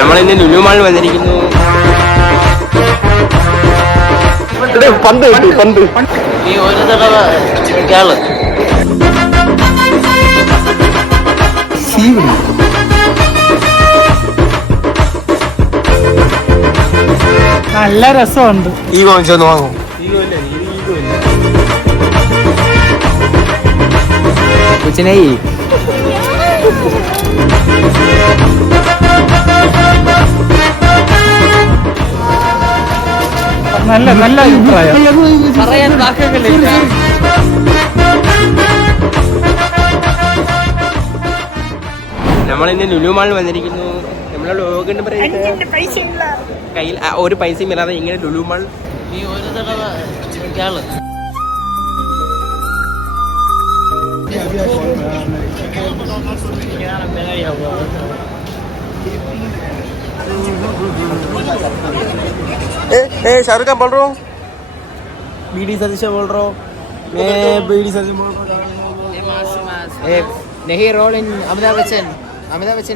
നമ്മളിന്ന് ലുലു മാളിൽ വന്നിരിക്കുന്നു. പന്ത് കിട്ടി, പന്ത് ഈ ഒരു തടവ കേള് നല്ല രസമുണ്ട്. ഈ വാങ്ങിച്ചൊന്ന് വാങ്ങും. കൊച്ചിനെ നല്ല നല്ല അഭിപ്രായം. പറയാൻ വാക്കുകളില്ല. നമ്മളിന്ന് ലുലു മാളിൽ വന്നിരിക്കുന്നു. നമ്മളെ ലോകണ്ട് പറയുന്നത് കയ്യിൽ ഒരു പൈസയും ഇല്ലാതെ ഇങ്ങനെ ലുലു മാൾ ഈ ഒരു തടവ കേള് शाहरुख खान बोल रहा हूँ, बीडी सतीश बोल रहा हूँ मैं, बीडी सतीश बोल रहा हूँ. नहीं रोल इन अमिताभ बच्चन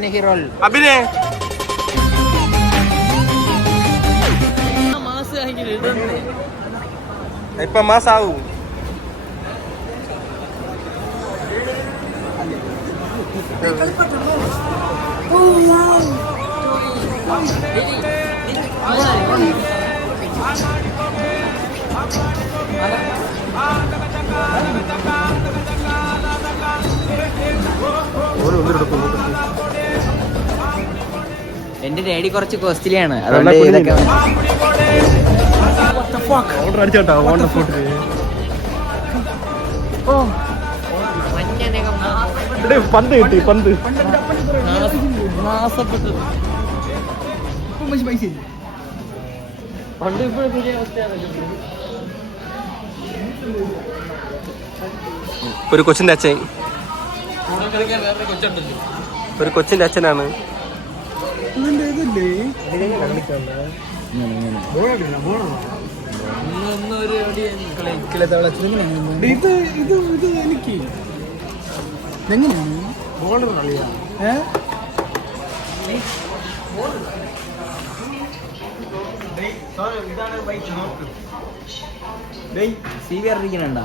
नहीं रोल अभी ने ഇപ്പൊ മാസാവും. എന്റെ ഡാഡി കുറച്ച് കോസ്റ്റ്ലിയാണ്, അതുകൊണ്ട് ഇതൊക്കെ പന്ത് കിട്ടി, പന്ത് ഒരു കൊച്ചിന്റെ അച്ഛൻ, ഒരു കൊച്ചിന്റെ അച്ഛനാണ്. ഇരിക്കണുണ്ടോ?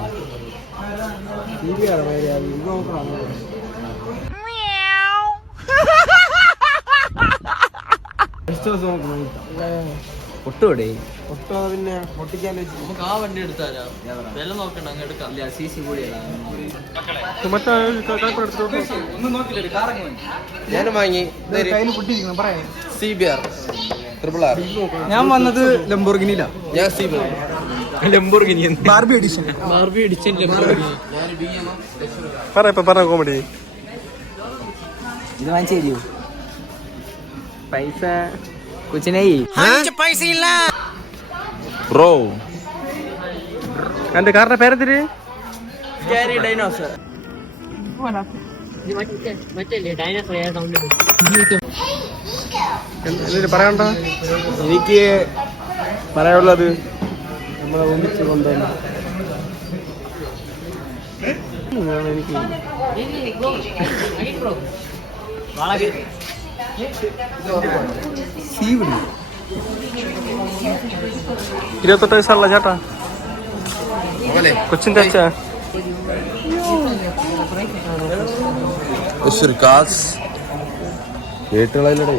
പൊട്ടൂടെ പൊട്ടോ, പിന്നെ പൊട്ടിക്കാൻ നമുക്ക് ആ വണ്ടി എടുത്താലോ? വില നോക്കണ്ട, അങ്ങ് എടുക്കാം. CC ഞാനും വാങ്ങി. CBR RRR. ഞാൻ വന്നത് ലംബോർഗിനിയിലാ. ഞാൻ ലംബോർഗിനി ബാർബി എഡിഷൻ. പറ കോമഡി. ഇത് വാങ്ങിച്ചു തരൂ. പൈസ കൊച്ചിനെ പൈസ ഇല്ല ബ്രോ. എന്റെ കാറിന്റെ പേരെന്തിര്? ഡൈനോസർ. എന്തിനു പറയണ്ട? എനിക്ക് പറയാനുള്ളത് നമ്മളെ ഒന്നിച്ച് കൊണ്ടുവന്നു എനിക്ക് 28 വയസ്സുള്ള ചേട്ടാ, കൊച്ചിന്റെ അച്ഛ. കേട്ടുകളല്ലേ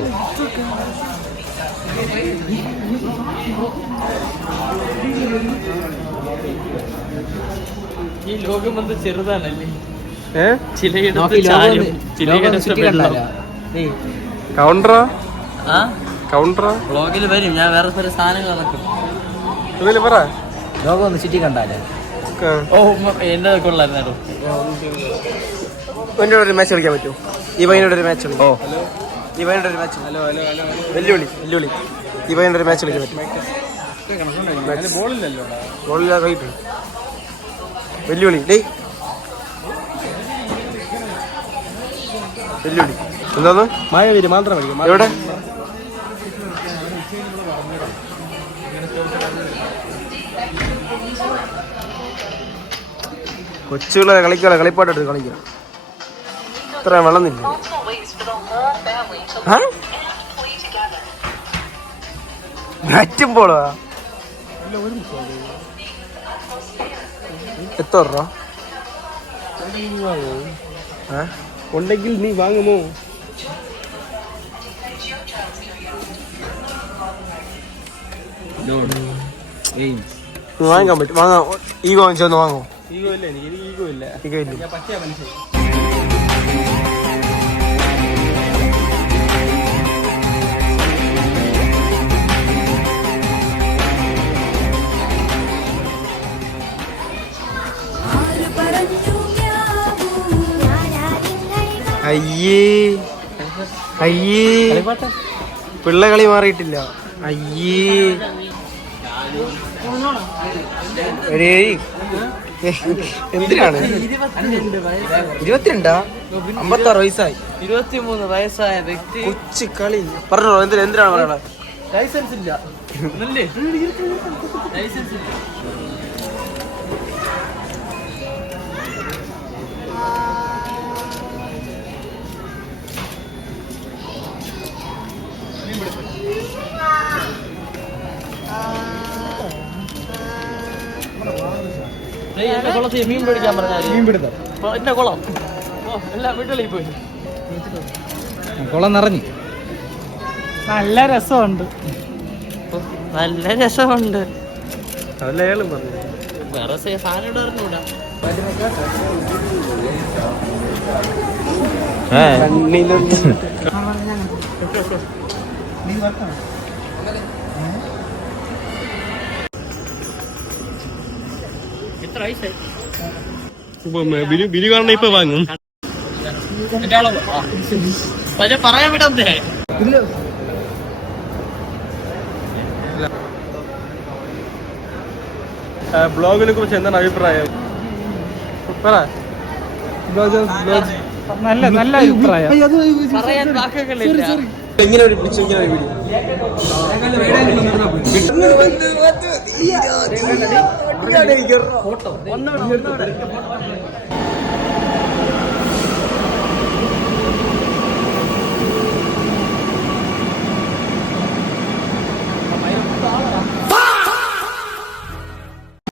ഈ ലോകം വന്ന് ചെറുതാണല്ലേ? കൗണ്ടറാ കൗണ്ടറാ വ്ളോഗിൽ വരും. ഞാൻ വേറെ പല സാധനങ്ങളൊക്കെ പറ. ലോകം ഒന്ന് ചുറ്റി കണ്ടാലേ? ഓ എന്റെ കൊള്ളായിരുന്നു. ഒരു മാച്ച് കളിക്കാൻ പറ്റുമോ? ഈ പയ്യനോട് ഒരു മാച്ച് കളിക്കും. ഈ പയ്യനോട് ഒരു മാച്ച്. വെല്ലുവിളി ഈ പയ്യനോട് ഒരു മാച്ച് കളിക്കാൻ പറ്റും. ബോളില്ല, റൈറ്റ്. വെല്ലുവിളി വെല്ലുവിളി എന്താന്ന്? മായ വരും മാത്രം കളിക്കും. എവിടെ? കൊച്ചുകളെ കളിപ്പാട്ടെടുത്ത് കളിക്കാം. ഇത്ര വെള്ളമില്ല. ബാറ്റും ബോളോ എത്ര രൂപ ഉണ്ടെങ്കിൽ നീ വാങ്ങുമോ? വാങ്ങിക്കാൻ പറ്റും. വാങ്ങാം. ഈഗോ വാങ്ങിച്ചൊന്ന് വാങ്ങോ? ഈഗോ ഇല്ല, എനിക്ക് ഈഗോ ഇല്ല. ഈഗോ ഇല്ല. ഞാൻ പറ്റിയ മനുഷ്യൻ. അയ്യേ അയ്യേ പിള്ളകളി മാറിയിട്ടില്ല. അയ്യേ എന്തിനാണ് 22 56 വയസ്സായി 23 വയസ്സായ വ്യക്തി കൊച്ചു കളി പറഞ്ഞോ. എന്തിനാണ് പറയണത്? ലൈസൻസ് ഇല്ല. ലൈസൻസ് ഇല്ല. കുളത്തിൽ മീൻ പിടിക്കാൻ പറഞ്ഞാൽ മീൻ പിടുത്തം എന്റെ കുളം എല്ലാം വീട്ടിലേക്ക് പോയി. കുളം നിറഞ്ഞു. നല്ല രസമുണ്ട്. നല്ല രസമുണ്ട്. അതല്ല അയാളും പറഞ്ഞു. വേറെ സാധനം അറിഞ്ഞൂടാ. എത്ര വയസ്സായി? ബിനു കാരണം ഇപ്പൊ വാങ്ങും. പക്ഷെ പറയാൻ വിടണ്ടേ? ബ്ലോഗിനെ കുറിച്ച് എന്താണ് അഭിപ്രായം? നല്ല നല്ല അഭിപ്രായം. പറയാൻ വാക്കുകളില്ല. ഇങ്ങനെ ഒരു പിടിച്ചു, ഇങ്ങനെ ഒരു വീഡിയോ